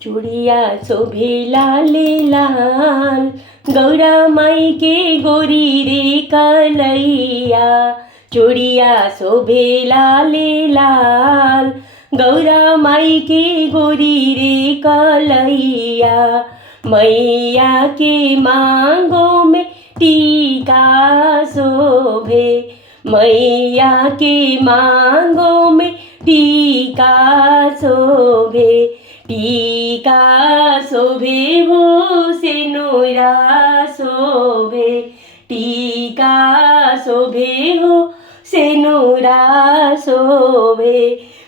चूड़िया शोभे लाले लाल, गौरा माई के गोरी रे कलैया। चूड़िया शोभे लाले लाल, गौरा माई के गोरी रे कलैया। मैया के मांगों में टीका शोभे, मैया के मांगों में टीका शोभे। टीका शोभे हो सिनुरा शोभे, टीका शोभे हो सिनुरा शोभे।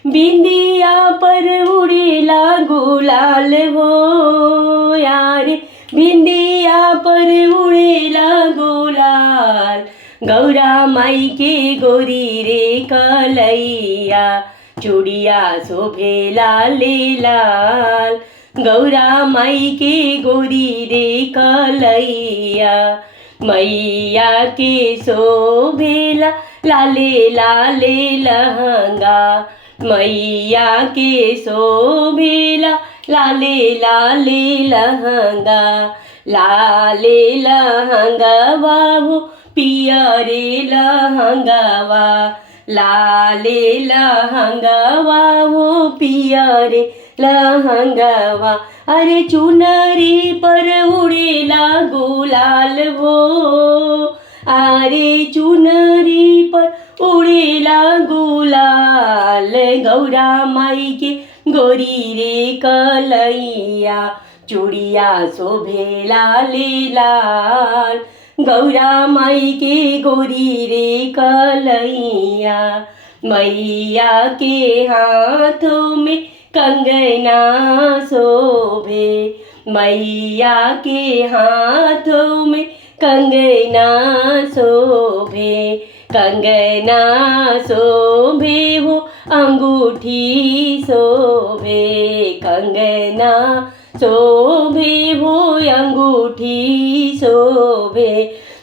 बिंदिया पर उड़ेला गुलाल हो यार, बिंदिया पर उड़ेला गुलाल। गौरा माई के गोरी रे कलैया, चूड़िया शोभे लाले लाल। गौरा माई के गोरी रे कलैया, मैया के शोभेला लाले लाले लहंगा। मैया के शोभेला लाले लाले लहंगा। लाले लहंगवा हो पियरे लहंगवा, लाले लहंगवा हो पियरे लहंगवा। अरे चुनरी पर उड़ेला गुलाल हो, अरे चुनरी पर उड़ेला गुलाल। गौरा माई के गोरी रे कलैया, चूड़िया शोभे लाले लाल। गौरा माई के गोरी रे कलैया, मैया के हाथों में कंगना शोभे। मैया के हाथों में कंगना शोभे, कंगना शोभे हो अंगूठी शोभे। कंगना शोभे हो अंगूठी शोभे।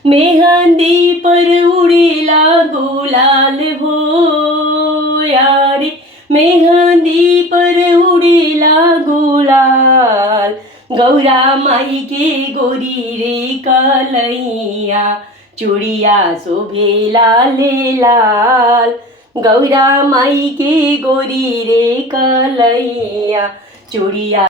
मेहंदी पर उड़ेला गुलाल हो यार, मेहंदी पर उड़ेला गुलाल। गौरा माई के गोरी रे कलैया, चूड़िया शोभे लाले लाल। गौरा माई के गोरी रे कलैया, चूड़िया